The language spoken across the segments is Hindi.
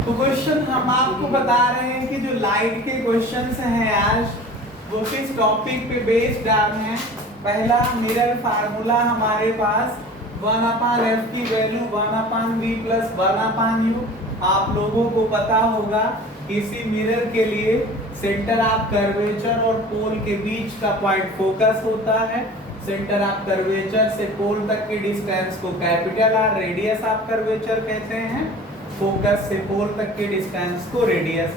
तो क्वेश्चन हम आपको बता रहे हैं कि जो लाइट के क्वेश्चंस हैं आज वो किस टॉपिक पे बेस्ड हैं। पहला मिरर फार्मूला हमारे पास 1/f की वैल्यू 1/v प्लस 1/u। आप लोगों को पता होगा किसी मिरर के लिए सेंटर ऑफ कर्वेचर और पोल के बीच का पॉइंट फोकस होता है। सेंटर ऑफ कर्वेचर से पोल तक के डिस्टेंस को capital R radius of curvature कहते हैं। फोकस से पोल तक के डिस्टेंस को रेडियस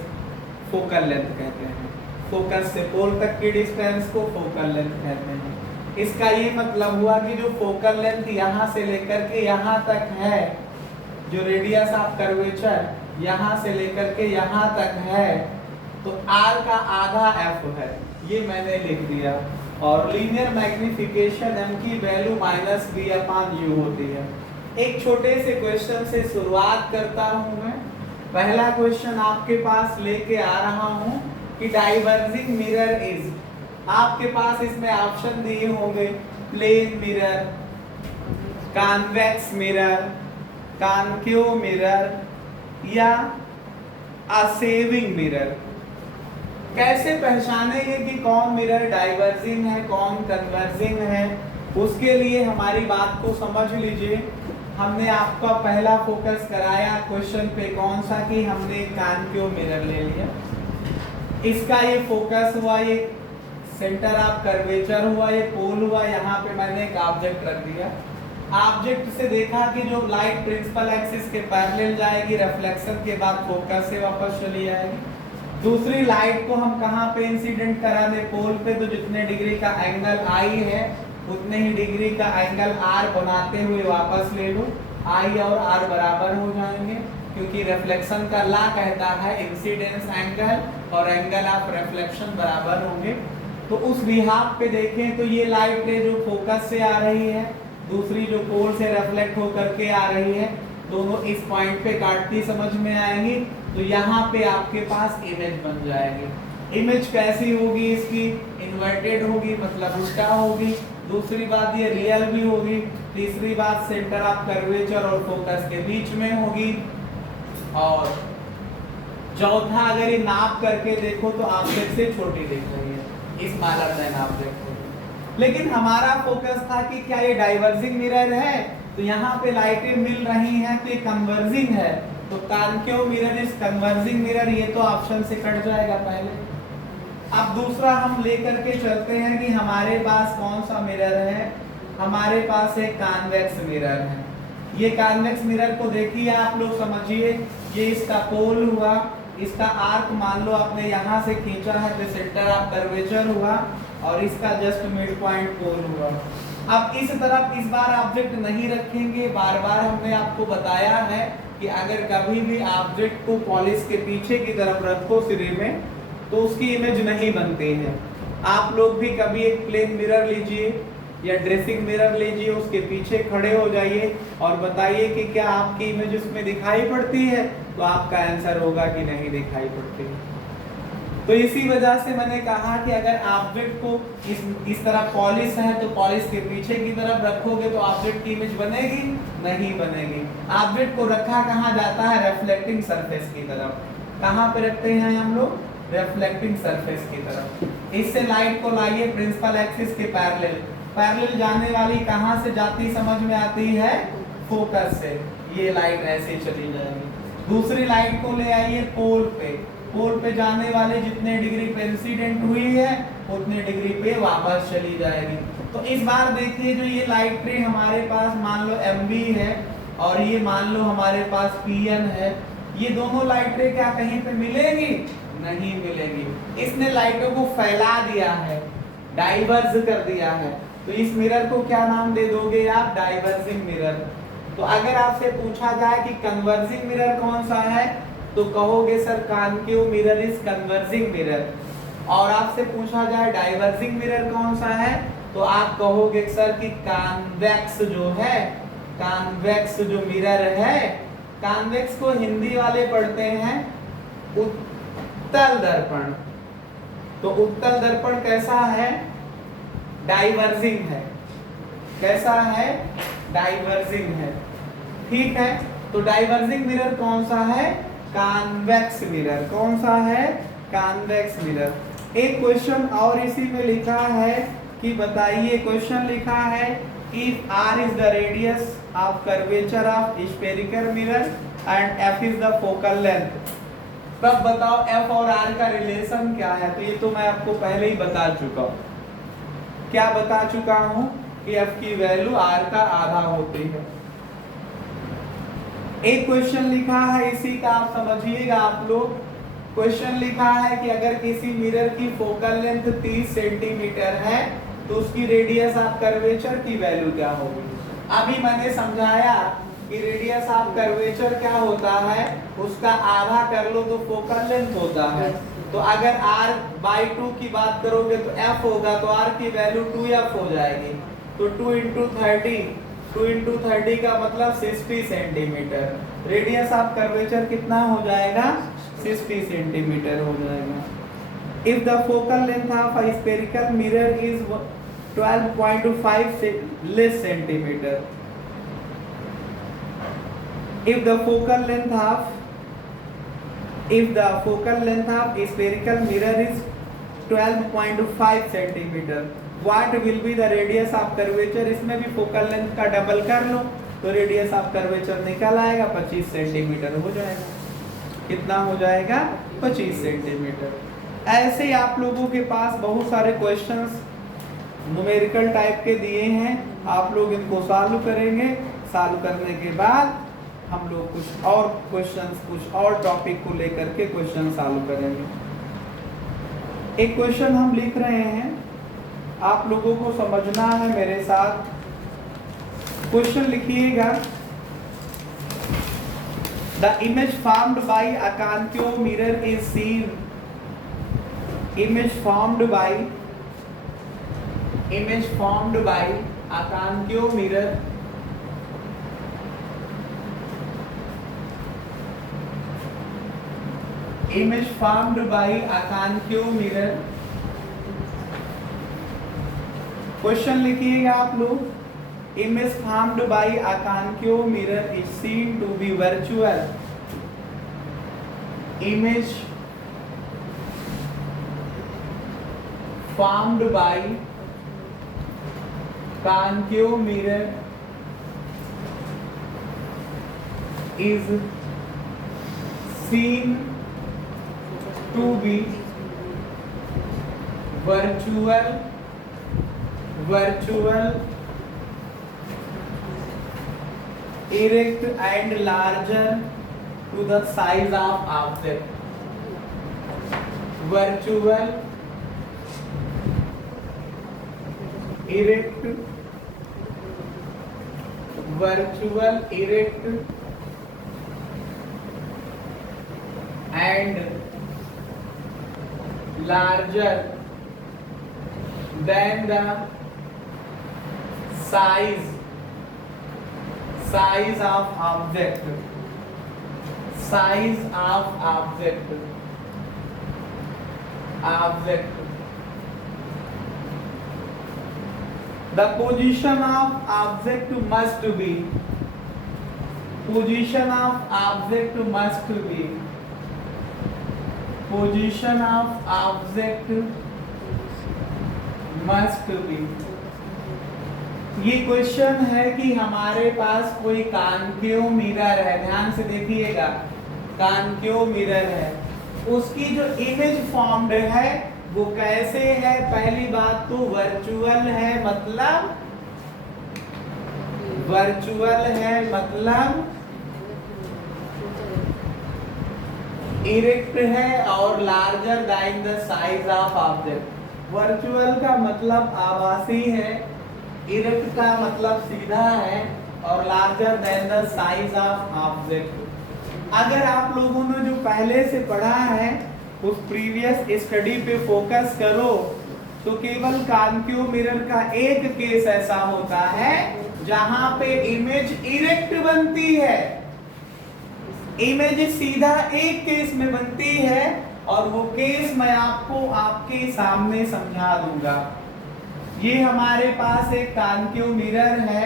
फोकल लेंथ कहते हैं। फोकस से पोल तक के डिस्टेंस को फोकल लेंथ कहते हैं। इसका ये मतलब हुआ कि जो फोकल लेंथ यहाँ से लेकर के यहाँ तक है, जो रेडियस ऑफ कर्वेचर यहाँ से लेकर के यहाँ तक है, तो r का आधा f है, ये मैंने लिख दिया। और लीनियर मैग्निफिकेशन m की वैल्यू -v/u होती है। एक छोटे से क्वेश्चन से शुरुआत करता हूं मैं। पहला क्वेश्चन आपके पास लेके आ रहा हूं कि डाइवर्जिंग मिरर इज, आपके पास इसमें ऑप्शन दिए होंगे plane mirror, convex mirror, concave mirror या असेविंग मिरर। कैसे पहचानेंगे कि कौन मिरर डाइवर्जिंग है कौन कन्वर्जिंग है, उसके लिए हमारी बात को समझ लीजिए। हमने आपका पहला फोकस कराया क्वेश्चन पे कौन सा कि हमने कॉनकेव मिरर ले लिया। इसका ये फोकस हुआ, ये सेंटर ऑफ कर्वेचर हुआ, ये पोल हुआ, यहाँ पे मैंने एक ऑब्जेक्ट रख दिया। ऑब्जेक्ट से देखा कि जो लाइट प्रिंसिपल एक्सिस के पैरेलल जाएगी, रिफ्लेक्शन के बाद फोकस से वापस चली आएगी। दूसरी लाइट को हम कहाँ पे इंसिडेंट करा दे, पोल पे, तो जितने डिग्री का एंगल आई है उतने ही डिग्री का एंगल आर बनाते हुए वापस ले लो। आई और आर बराबर हो जाएंगे क्योंकि रिफ्लेक्शन का लॉ कहता है इंसिडेंस एंगल और एंगल ऑफ रिफ्लेक्शन बराबर होंगे। तो उस बिहाफ पे देखें तो ये लाइट रे जो फोकस से आ रही है, दूसरी जो पोल से रिफ्लेक्ट होकर के आ रही है, दोनों इस पॉइंट पे काटती समझ में आएंगी। तो यहाँ पे आपके पास इमेज बन जाएगी। इमेज कैसी होगी इसकी, इन्वर्टेड होगी, मतलब उल्टा होगी। दूसरी बात ये रियल भी होगी। तीसरी बात सेंटर ऑफ कर्वेचर और फोकस के बीच में होगी। और चौथा, अगर ये नाप करके देखो तो ऑब्जेक्ट से छोटी दिख रही है, इस स्मॉलर देन ऑब्जेक्ट को। लेकिन हमारा फोकस था कि क्या ये डाइवर्जिंग मिरर है, तो यहाँ पे लाइटें मिल रही हैं तो ये कन्वर्जिंग है, तो concave mirror is converging mirror, ये तो ऑप्शन से कट जाएगा पहले। अब दूसरा हम लेकर के चलते हैं कि हमारे पास कौन सा मिरर है। हमारे पास एक कॉन्वेक्स मिरर है। ये कॉन्वेक्स मिरर को देखिए आप लोग, समझिए ये इसका पोल हुआ, इसका आर्क मान लो आपने यहाँ से खींचा है तो सेंटर ऑफ कर्वेचर हुआ, और इसका जस्ट मिड पॉइंट पोल हुआ। अब इस तरफ इस बार ऑब्जेक्ट नहीं रखेंगे। बार बार हमने आपको बताया है कि अगर कभी भी ऑब्जेक्ट को पॉलिश के पीछे की तरफ रखो सिरे में तो उसकी इमेज नहीं बनती है। आप लोग भी कभी एक प्लेन मिरर लीजिए या ड्रेसिंग मिरर लीजिए, उसके पीछे खड़े हो जाइए और बताइए कि क्या आपकी इमेज उसमें दिखाई पड़ती है, तो आपका आंसर होगा कि नहीं दिखाई पड़ती। तो इसी वजह से मैंने कहा कि अगर ऑब्जेक्ट को इस तरह पॉलिश है तो पॉलिश के पीछे की तरफ रखोगे तो ऑब्जेक्ट की इमेज बनेगी, नहीं बनेगी। ऑब्जेक्ट को रखा कहाँ जाता है, रिफ्लेक्टिंग सरफेस की तरफ। कहाँ पे रखते हैं हम लोग, रिफ्लेक्टिंग सरफेस की तरफ। इससे लाइट को लाइए प्रिंसिपल एक्सिस के पैरेलल, पैरेलल जाने वाली कहाँ से जाती समझ में आती है, फोकस से। ये लाइट ऐसे चली जाएगी। दूसरी लाइट को ले आइए पोल पे, पोल पे जाने वाले जितने डिग्री पे इंसिडेंट हुई है उतने डिग्री पे वापस चली जाएगी। तो इस बार देखिए जो ये लाइट रे हमारे पास मान लो MV है और ये मान लो हमारे पास PN है, ये दोनों लाइट रे क्या कहीं पे मिलेगी, नहीं मिलेगी। इसने लाइटों को फैला दिया है, डाइवर्ज कर दिया है। तो इस मिरर को क्या नाम दे दोगे आप, डाइवर्जिंग मिरर। तो अगर आपसे पूछा जाए कि कन्वर्जिंग मिरर कौन सा है, तो कहोगे sir concave mirror is converging mirror. और आपसे पूछा जाए डाइवर्जिंग मिरर कौन सा है, तो आप कहोगे सर कि कॉन्वेक्स जो है, कॉन्वेक्स जो मिरर है, कॉन्वेक्स को हिंदी वाले पढ़ते हैं उत्तल दर्पण। तो उत्तल दर्पण कैसा है, डाइवर्जिंग है। कैसा है, डाइवर्जिंग है। ठीक है, तो डाइवर्जिंग मिरर कौन सा है, कॉन्वेक्स मिरर। कौन सा है? Convex mirror. एक क्वेश्चन और इसी में लिखा है कि बताइए, क्वेश्चन लिखा है if r is the radius of curvature of spherical mirror and f is the focal length, तब बताओ f और r का रिलेशन क्या है। तो ये तो मैं आपको पहले ही बता चुका हूं। क्या बता चुका हूं? कि f की वैल्यू r का आधा होती है। एक क्वेश्चन लिखा है इसी का, आप समझिएगा आप लोग। क्वेश्चन लिखा है कि अगर किसी मिरर की फोकल लेंथ 30 सेंटीमीटर है तो उसकी रेडियस ऑफ कर्वेचर की वैल्यू क्या होगी। अभी मैंने समझाया कि रेडियस ऑफ कर्वेचर क्या होता है, उसका आधा कर लो तो फोकल लेंथ होता है। तो अगर r/2 की बात करोगे तो f होगा, तो r की वैल्यू 2f हो जाएगी। तो 2 × 30 का मतलब 60 सेंटीमीटर। रेडियस ऑफ कर्वेचर कितना हो जाएगा? 60 सेंटीमीटर हो जाएगा। If the focal length of a spherical mirror is 12.5 less centimeter, if the focal length of a spherical mirror is 12.5 centimeter, what will be the radius of curvature? इसमें भी फोकल लेंथ का डबल कर लो तो रेडियस ऑफ कर्वेचर निकल आएगा, 25 सेंटीमीटर हो जाएगा। कितना हो जाएगा? 25 सेंटीमीटर। ऐसे आप लोगों के पास बहुत सारे क्वेश्चंस न्यूमेरिकल टाइप के दिए हैं, आप लोग इनको सॉल्व करेंगे। सॉल्व करने के बाद हम लोग कुछ और क्वेश्चंस, कुछ और टॉपिक को लेकर के क्वेश्चन सॉल्व करेंगे। एक क्वेश्चन हम लिख रहे हैं, आप लोगों को समझना है मेरे साथ। क्वेश्चन लिखिएगा, the image formed by a concave mirror is seen. Image formed by a concave mirror question लिखिएगा आप लोग। Image formed by a concave mirror is seen to be virtual. Image formed by concave mirror is seen to be virtual erect and larger to the size of object. Virtual erect and larger than the size of object. The position of object must be ये क्वेश्चन है कि हमारे पास कोई कॉन्केव मिरर है, ध्यान से देखिएगा, कॉन्केव मिरर है, उसकी जो इमेज फॉर्म्ड है वो कैसे है। पहली बात तो वर्चुअल है, मतलब इरेक्ट है और larger than the size of object. Virtual का मतलब आभासी है, इरेक्ट का मतलब सीधा है और larger than the size of object. अगर आप लोगों ने जो पहले से पढ़ा है उस प्रीवियस स्टडी पे फोकस करो तो केवल कॉन्केव मिरर का एक केस ऐसा होता है जहां पे इमेज इरेक्ट बनती है, इमेज सीधा एक केस में बनती है और वो केस मैं आपको आपके सामने समझा दूंगा। ये हमारे पास एक कॉन्केव मिरर है,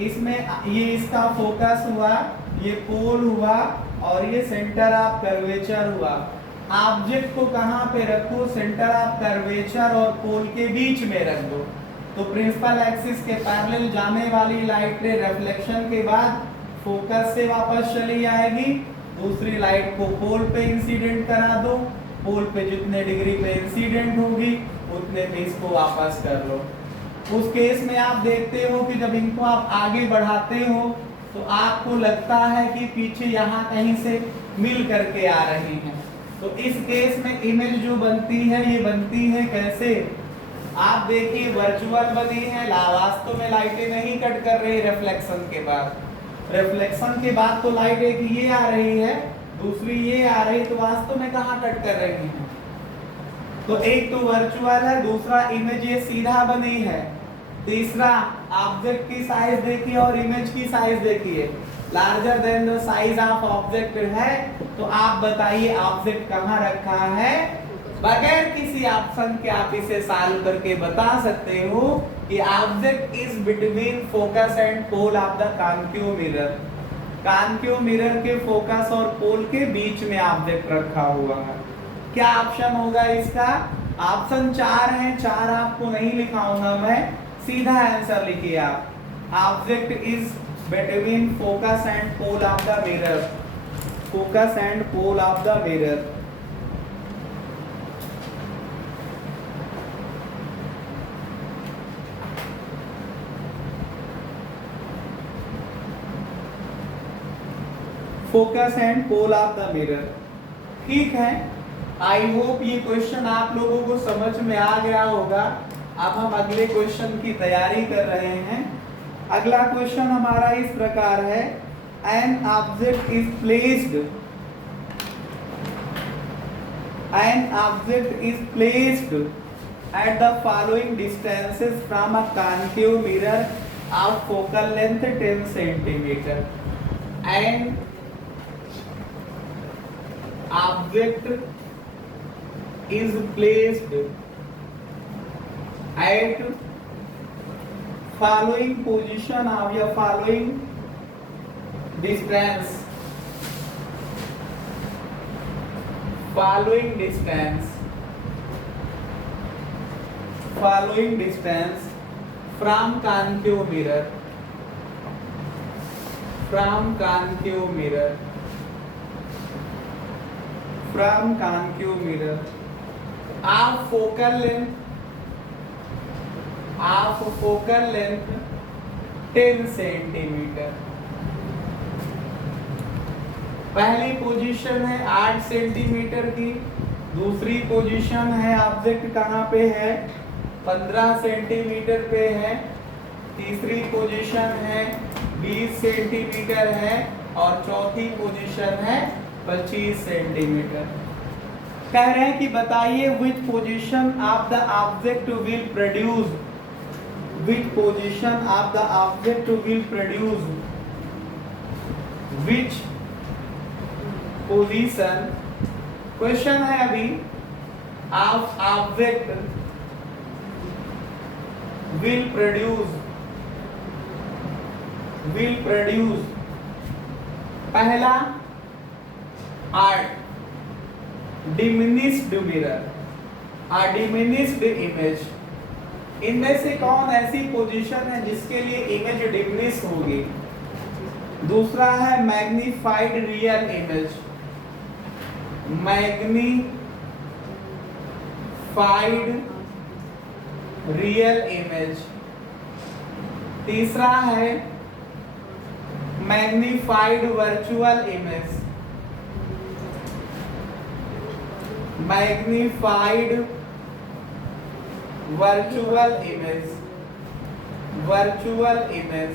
इसमें ये इसका फोकस हुआ, ये पोल हुआ और ये सेंटर ऑफ कर्वेचर हुआ। ऑब्जेक्ट को कहाँ पे रखो? सेंटर ऑफ कर्वेचर और पोल के बीच में रख दो। तो प्रिंसिपल एक्सिस के पैरेलल जाने वाली लाइट रे रिफ्लेक्शन के बाद फोकस से वापस चली आएगी, दूसरी लाइट को पोल पे इंसिडेंट करा दो, पोल पे जितने डिग्री पे इंसिडेंट होगी उतने पे इसको वापस कर लो। उस केस में आप देखते हो कि जब इनको आप आगे बढ़ाते हो तो आपको लगता है कि पीछे यहाँ कहीं से मिल करके आ रही हैं। तो इस केस में इमेज जो बनती है ये बनती है कैसे? आप देखिए वर्चुअल बनी है, वास्तव में लाइटें नहीं कट कर रही रिफ्लेक्शन के बाद। रिफ्लेक्शन के बाद तो लाइट एक ये आ रही है, दूसरी ये आ रही, तो वास्तव में कहाँ कट कर रही है? तो एक तो वर्चुअल है, दूसरा इमेज ये सीधा बनी है, तीसरा ऑब्जेक्ट की साइज देखिए और इमेज की साइज देखिए, larger than the size of object है। तो आप बताइए ऑब्जेक्ट कहाँ रखा है? बगैर किसी ऑप्शन के आप इसे सॉल्व करके बता सकते हो कि object is between focus and pole of the concave mirror. Concave mirror के फोकस और पोल के बीच में ऑब्जेक्ट रखा हुआ है। क्या ऑप्शन होगा इसका? ऑप्शन 4 है, 4 आपको नहीं लिखाऊंगा मैं, सीधा आंसर लिखिए आप। Object is between focus and pole of the mirror, focus and pole of the mirror. Focus and pole of the mirror. ठीक है, आई होप ये क्वेश्चन आप लोगों को समझ में आ गया होगा। अब हम अगले क्वेश्चन की तैयारी कर रहे हैं। अगला क्वेश्चन हमारा इस प्रकार है, an object is placed, an object is placed at the following distances from a concave mirror of focal length 10 centimetre. An object is placed at following position of your following distance, following distance from concave mirror, from concave mirror, from concave mirror of focal length 10 centimetre. पहली पोजीशन है 8 सेंटीमीटर की, दूसरी पोजीशन है ऑब्जेक्ट कहाँ पे है? 15 सेंटीमीटर पे है, तीसरी पोजीशन है 20 सेंटीमीटर है और चौथी पोजीशन है 25 सेंटीमीटर। कह रहे हैं कि बताइए which position of the object will produce, which position of the object will produce, which position, question है अभी, ऑफ ऑब्जेक्ट विल प्रोड्यूस, पहला diminished mirror, diminished image। इनमें से कौन ऐसी पोजीशन है जिसके लिए इमेज डिमिनिश होगी? दूसरा है magnified real image, magnified real image. तीसरा है magnified virtual image, magnified virtual image, virtual image.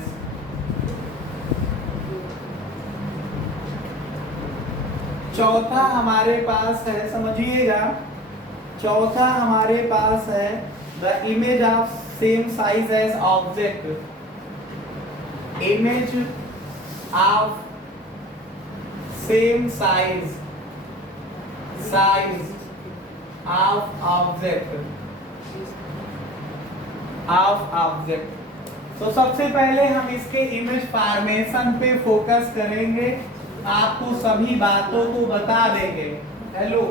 चौथा हमारे पास है, समझिएगा, चौथा हमारे पास है the image of same size as object, image of same size of object तो सबसे पहले हम इसके इमेज फॉर्मेशन पे फोकस करेंगे, आपको सभी बातों को बता देंगे। हेलो,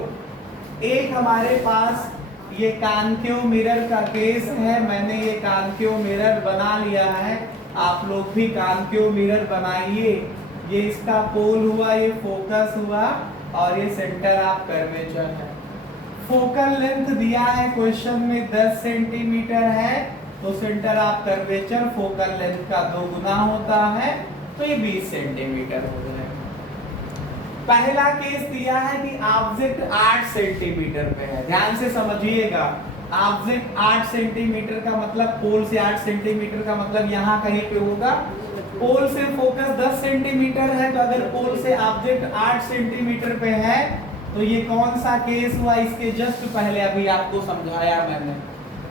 एक हमारे पास ये कॉन्केव मिरर का केस है। मैंने ये कॉन्केव मिरर बना लिया है, आप लोग भी कॉन्केव मिरर बनाइए। ये इसका पोल हुआ, ये फोकस हुआ और ये सेंटर ऑफ कर्वेचर है। फोकल लेंथ दिया है क्वेश्चन में 10 सेंटीमीटर है, तो centre of curvature focal length का 2 गुना होता है, तो ये 20 सेंटीमीटर हो जाएगा। पहला केस दिया है कि ऑब्जेक्ट 8 सेंटीमीटर पे है, ध्यान से समझिएगा। ऑब्जेक्ट 8 सेंटीमीटर का मतलब पोल से 8 सेंटीमीटर का मतलब यहाँ कहीं पे होगा। पोल से फोकस 10 सेंटीमीटर है, तो अगर पोल से ऑब्जेक्ट 8 सेंटीमीटर पे है तो ये कौन सा केस हुआ? इसके जस्ट पहले अभी आपको समझाया मैंने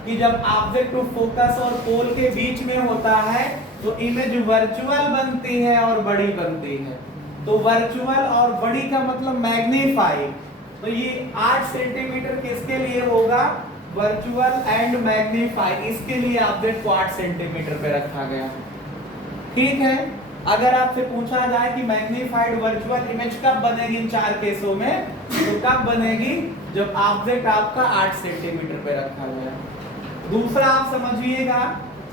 कि जब ऑब्जेक्ट फोकस और पोल के बीच में होता है तो इमेज वर्चुअल बनती है और बड़ी बनती है। तो वर्चुअल और बड़ी का मतलब मैग्नीफाई। तो ये 8 सेंटीमीटर किसके लिए होगा? Virtual and magnify. इसके लिए ऑब्जेक्ट को 8 सेंटीमीटर पे रखा गया। ठीक है, अगर आपसे पूछा जाए कि मैग्नीफाइड वर्चुअल इमेज कब बनेगी इन 4 केसों में, तो कब बनेगी? जब ऑब्जेक्ट आपका 8 सेंटीमीटर पे रखा गया। दूसरा आप समझिएगा,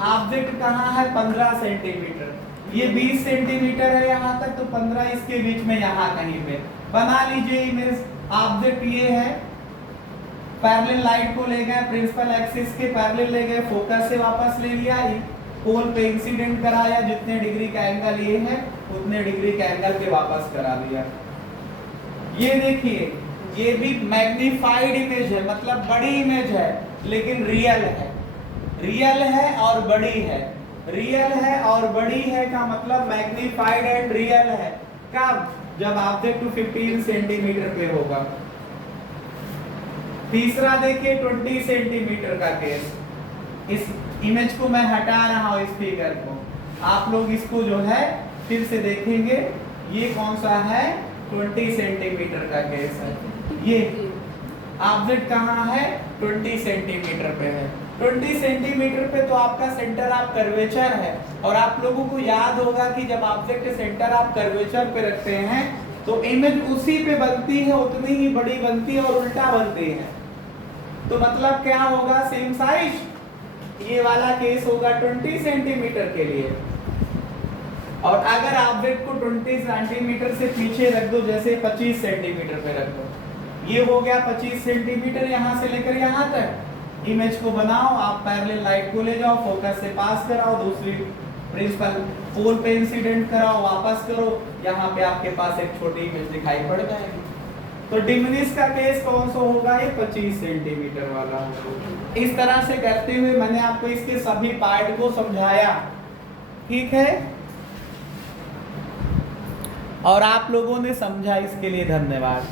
ऑब्जेक्ट कहाँ है? 15 सेंटीमीटर। ये 20 सेंटीमीटर है यहाँ तक, तो 15 इसके बीच में यहाँ कहीं पे बना लीजिए इमेज। ऑब्जेक्ट ये है, पैरेलल लाइट को ले गए प्रिंसिपल एक्सिस के पैरेलल ले गए, फोकस से वापस ले लिया, पोल पे इंसिडेंट कराया, जितने डिग्री का एंगल ये है उतने डिग्री का एंगल पे वापस करा दिया। ये देखिए, ये भी मैग्नीफाइड इमेज है, मतलब बड़ी इमेज है लेकिन रियल है। रियल है और बड़ी है। रियल है और बड़ी है का मतलब मैग्नीफाइड एंड रियल है। कब? जब ऑब्जेक्ट 15 सेंटीमीटर पे होगा। तीसरा देखिए 20 सेंटीमीटर का केस। इस इमेज को मैं हटा रहा हूं, इस फिगर को, आप लोग इसको जो है फिर से देखेंगे। ये कौन सा है? 20 सेंटीमीटर का केस है। ये ऑब्जेक्ट कहाँ है? 20 सेंटीमीटर पे है। 20 सेंटीमीटर पे तो आपका सेंटर ऑफ कर्वेचर है, और आप लोगों को याद होगा कि जब ऑब्जेक्ट सेंटर ऑफ कर्वेचर पे रखते हैं तो इमेज उसी पे बनती है, उतनी ही बड़ी बनती है और उल्टा बनती है। तो मतलब क्या होगा? Same size. ये वाला केस होगा 20 सेंटीमीटर के लिए। और अगर ऑब्जेक्ट को 20 सेंटीमीटर से पीछे रख दो, जैसे 25 सेंटीमीटर पे रख दो, ये हो गया 25 सेंटीमीटर यहाँ से लेकर यहाँ तक। इमेज को बनाओ, आप पैरेलल लाइट को ले जाओ, फोकस से पास कराओ, दूसरी प्रिंसिपल पोल पे इंसिडेंट कराओ, वापस करो, यहाँ पे आपके पास एक छोटी इमेज दिखाई पड़ जाएगी। तो डिमिनिश का केस कौन सा होगा? ये 25 सेंटीमीटर वाला। इस तरह से करते हुए मैंने आपको इसके सभी पार्ट को समझाया। ठीक है, और आप लोगों ने समझा, इसके लिए धन्यवाद।